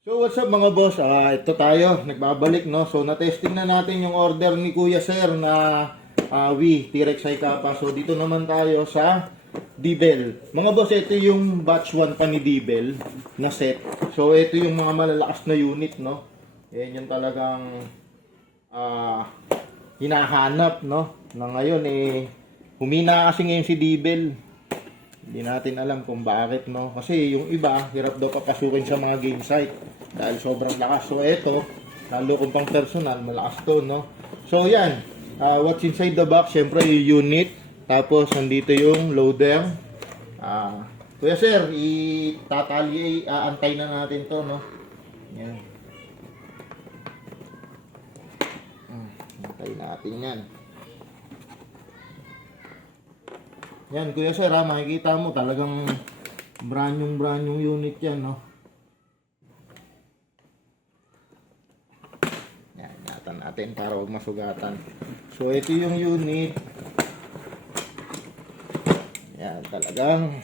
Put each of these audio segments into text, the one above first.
So what's up mga boss? Ito tayo, nagbabalik no. So na-testing na natin yung order ni Kuya Sir na T-Rex High Kappa. So dito naman tayo sa D-Bell. Mga boss, ito yung batch 1 pa ni D-Bell na set. So ito yung mga malalakas na unit no. Yan yung talagang hinahanap no. Na ngayon humina kasi ngayon si D-Bell. Hindi natin alam kung bakit, no? Kasi yung iba, hirap daw papasukin sa mga game site dahil sobrang lakas. So, eto, lalo kung pang personal, malakas to, no? So, yan. What's inside the box? Siyempre, yung unit. Tapos, nandito yung loader. Kuya Sir, antay na natin to, no? Yan. Antay natin yan. Yan, Kuya Sir, makikita mo talagang brand new unit yan, no? Yan, ingatan natin para huwag masugatan. So, ito yung unit. Yan, talagang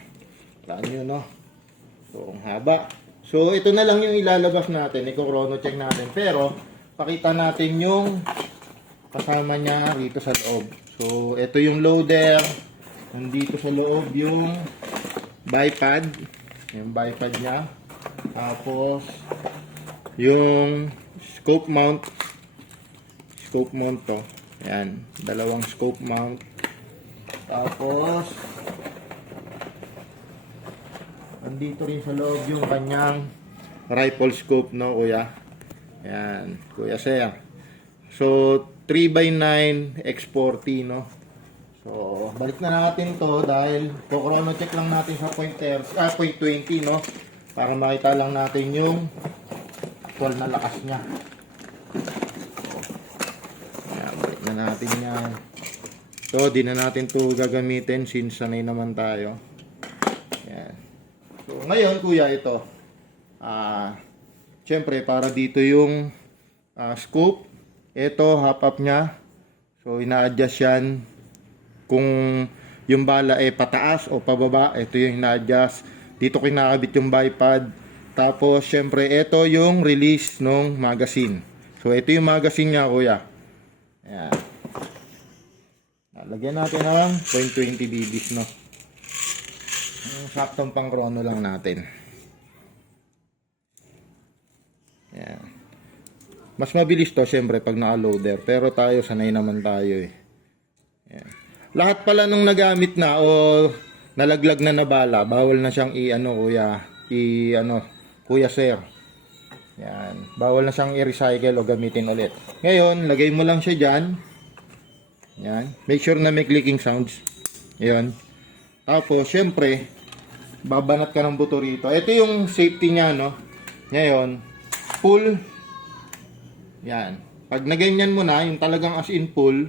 brand new, no? So, ang haba. So, ito na lang yung ilalabas natin. Iko-chrono check natin. Pero, pakita natin yung kasama niya rito sa loob. So, ito yung loader. Nandito sa loob yung bipod. Yung bipod niya. Tapos, yung scope mount. Scope mount to. Ayan. Dalawang scope mount. Tapos, nandito rin sa loob yung kanyang rifle scope, no, kuya? Ayan. Kuya Sir. So, 3x9 X40, no? So, balik na natin to dahil chrono check lang natin sa point 20, no? Para makita lang natin yung actual na lakas niya. So, ayan, balik na natin yan. So, di na natin to gagamitin since sanay naman tayo. Ayan. So, ngayon, kuya, ito. Siyempre, para dito yung scoop. Ito, half-up niya. So, ina-adjust yan. Kung yung bala pataas o pababa, ito yung ina-adjust. Dito kinakabit yung bipod. Tapos, syempre, ito yung release ng magazine. So, ito yung magazine niya, kuya. Ayan. Lagyan natin ng 0.20 BBs, no? Saktong pang chrono lang natin. Ayan. Mas mabilis to, syempre, pag naka-loader. Pero tayo, sanay naman tayo Ayan. Lahat pala nung nagamit na o nalaglag na bala, bawal na siyang Kuya Sir. Yan, bawal na siyang i-recycle o gamitin ulit. Ngayon, lagay mo lang siya diyan. Yan, make sure na may clicking sounds. Yan. Tapos, syempre, babanat ka ng buto rito. Ito yung safety niya, no? Ngayon, pull. Yan. Pag naganyan mo na, yung talagang as in pull,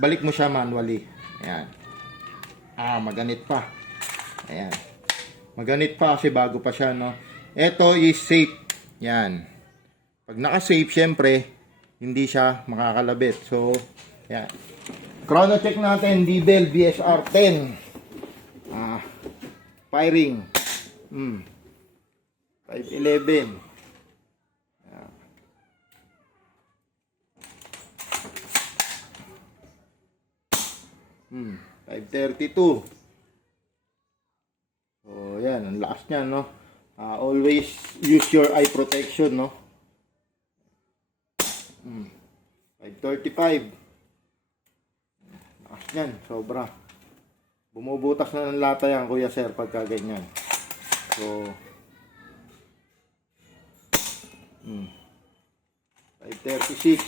balik mo siya manually. Ayan. Maganit pa. Ayan. Maganit pa kasi bago pa siya, no? Ito is safe. Yan. Pag naka-safe, syempre, hindi siya makakalabit. So, ayan. Chrono check natin, D-Bell BSR 10. Firing. 511. 532. So, yan. Ang lakas niya, no? Always use your eye protection, no? 535. Lakas niyan. Sobra. Bumubutas na ng lata yan, Kuya Sir, pagka ganyan. So, 536.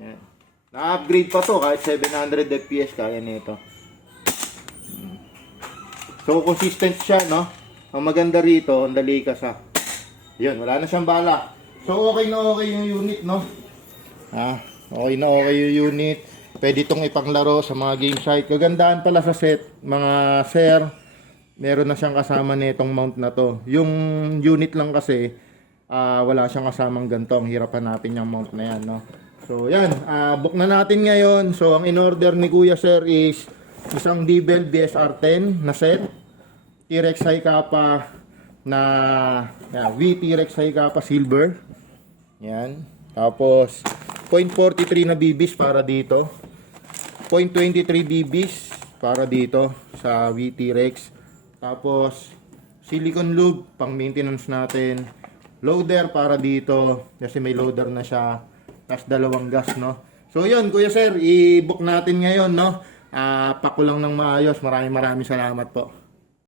Yan. Na-upgrade pa to kahit 700 FPS kaya nito. So consistent siya, no? Ang maganda rito, ang dali ka sa. Yun, wala na siyang bala. So okay na okay yung unit, no? Okay na okay yung unit. Pwede itong ipanglaro sa mga game site. Kagandahan pala sa set, mga sir, meron na siyang kasama nitong mount na to. Yung unit lang kasi, wala siyang kasamang ganito. Ang hirap hanapin yung mount na yan, no? So, yan. Book na natin ngayon. So, ang in-order ni Kuya Sir is isang D-Bell BSR 10 na set. T-Rex High Kappa na VT Rex Hi-Capa Silver. Yan. Tapos 0.43 na BBs para dito. 0.23 BBs para dito sa VT Rex. Tapos silicone lube pang maintenance natin. Loader para dito kasi may loader na siya. Tapos dalawang gas, no. So yun, Kuya Sir, i-book natin ngayon, no. Pakulang ng maayos. Maraming salamat po.